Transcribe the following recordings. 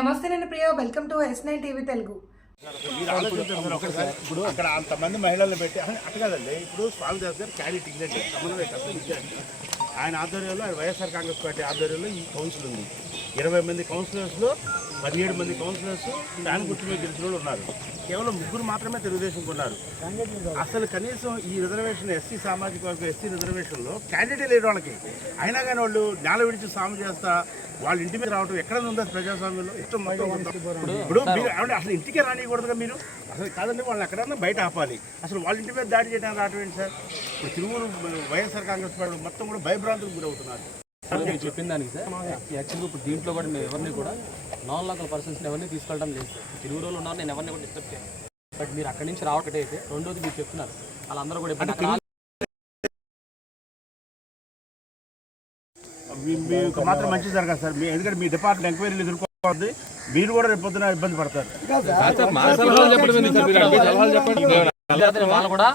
నమస్తే నేను Priya welcome to S nine TV Telugu. Sir ఇప్పుడు అక్కడ అంతమంది మహిళలను పెట్టి అటు కదండి ఇప్పుడు స్వామి దాస్ గారు క్యారీ టికెట్ ఆయన ఆధ్వర్యంలో ఆయన వైఎస్ఆర్ కాంగ్రెస్ పార్టీ ఆధ్వర్యంలో ఈ కౌన్సిల్ ఉంది. ఇరవై మంది కౌన్సిలర్స్లో పదిహేడు మంది కౌన్సిలర్స్ ఫ్యాన్ గుర్తు మీద గెలిచిన వాళ్ళు ఉన్నారు. కేవలం ముగ్గురు మాత్రమే తెలుగుదేశంకు ఉన్నారు అసలు కనీసం ఈ రిజర్వేషన్ ఎస్సీ సామాజిక వర్గం ఎస్సీ రిజర్వేషన్లో క్యాండిడేట్ లేరు వాళ్ళకి అయినా కానీ వాళ్ళు నేల విడిచి సాము చేస్తా వాళ్ళ ఇంటి మీద రావటం ఎక్కడ ఉందో ప్రజాస్వామ్యంలో? ఇష్టం. ఇప్పుడు మీరు అసలు ఇంటికే రానియకూడదుగా మీరు? అసలు కాదండి వాళ్ళని ఎక్కడన్నా బయట ఆపాలి. అసలు వాళ్ళ ఇంటి మీద దాడి చేయడానికి రావటం ఏంటి సార్? ఇప్పుడు తిరువురు వైఎస్ఆర్ కాంగ్రెస్ పార్టీ మొత్తం కూడా భయభ్రాంతులకు గురవుతున్నారు. మీరు చెప్పిన దానికి సార్. యాక్చువల్గా ఇప్పుడు దీంట్లో కూడా మేము ఎవరిని కూడా నాన్ లోకల్ పర్సన్స్ని ఎవరిని తీసుకెళ్ళడం లేదు సార్. తిరుగు రోజులు ఉన్నారు నేను ఎవరిని కూడా డిస్టర్బ్ చేయను. బట్ మీరు అక్కడి నుంచి రావటం అయితే రెండోది మీరు చెప్తున్నారు. వాళ్ళందరూ కూడా ఇప్పుడు మీకు మాత్రం మంచి జరగాలి సార్. మీ ఎందుకంటే మీ డిపార్ట్మెంట్ ఎంక్వైరీలు ఎదుర్కోవాలి మీరు కూడా రేపు పొద్దున ఇబ్బంది పడతారు. వాళ్ళు కూడా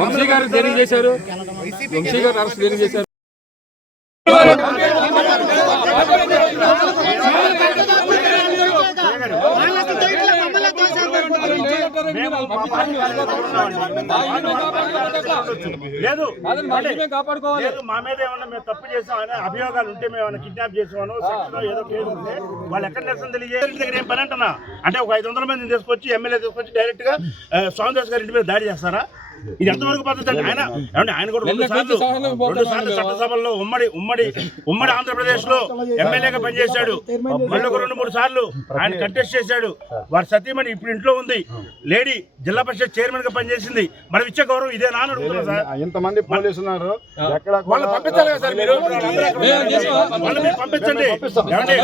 వంశీ గారు తెలియజేశారు చేశారు వంశీ గారు అరెస్ట్ తెలియజేశారు లేదు కాపాడుకోవాలి. మా మీద ఏమన్నా మేము తప్పు చేసామని అభియోగాలు ఉంటే మేము ఏమైనా కిడ్నాప్ చేసామనో ఏదో ఉంటే వాళ్ళు ఎక్కడ నిరసన తెలియజేయాలి? దగ్గర ఏం పని అంటున్నా? అంటే ఒక ఐదు వందల మందిని తీసుకొచ్చి ఎమ్మెల్యే తీసుకొచ్చి డైరెక్ట్గా స్వామి దాస్ గారి ఇంటి మీద దాడి చేస్తారా? ఇది ఎంతవరకు పద్ధతి అండి? ఆయన ఏమండి ఆయన కూడా రెండు సార్లు రెండు సార్లు చట్టసభల్లో ఉమ్మడి ఉమ్మడి ఉమ్మడి ఆంధ్రప్రదేశ్లో ఎమ్మెల్యేగా పనిచేశాడు. మళ్ళీ ఒక రెండు మూడు సార్లు ఆయన కంటెస్ట్ చేశాడు. వారి సతీమణి ఇప్పుడు ఇంట్లో ఉంది. లేడీ జిల్లా పరిషత్ చైర్మన్గా పనిచేసింది. మనం ఇచ్చే గౌరవం ఇదే నాన్న అడుగుతున్నా సార్. ఇంతమంది పోలీసులు ఉన్నారు. ఎక్కడ వాళ్ళు పంపించాలి కదా సార్ మీరు. వాళ్ళు మీరు పంపించండి. ఏమండి?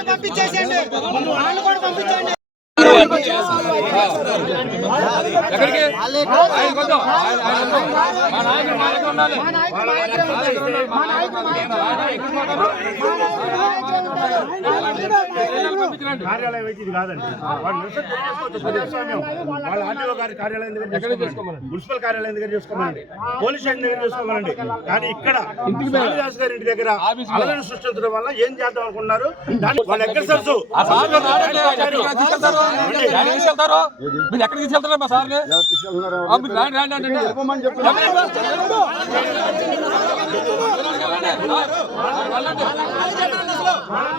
చూస్తున్నారు సార్. వాళ్ళు స్లోగన్స్ ఇవ్వడం. ఎక్కడికి ఆయన కొంచెం. మా నాయకుడు మా దగ్గర ఉండాలి పంపించండి కార్యాలయం అయితే ఇది కాదండి. వాళ్ళు ఆర్టీఓ గారి కార్యాలయం దగ్గర మున్సిపల్ కార్యాలయం దగ్గర చేసుకోమనండి. పోలీస్ స్టేషన్ దగ్గర చేసుకోమనండి. కానీ ఇక్కడ స్వామిదాస్ గారి ఇంటి దగ్గర అలలను సృష్టించడం వల్ల ఏం చేద్దాం అనుకున్నారు దాన్ని వాళ్ళు ఎక్కడ సరసు సార్? మీరు ఎక్కడికి తీసుకెళ్తారు?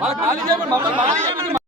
మా ఖాళీ చేయమని మమ్మల్ని ఖాళీ చేయమని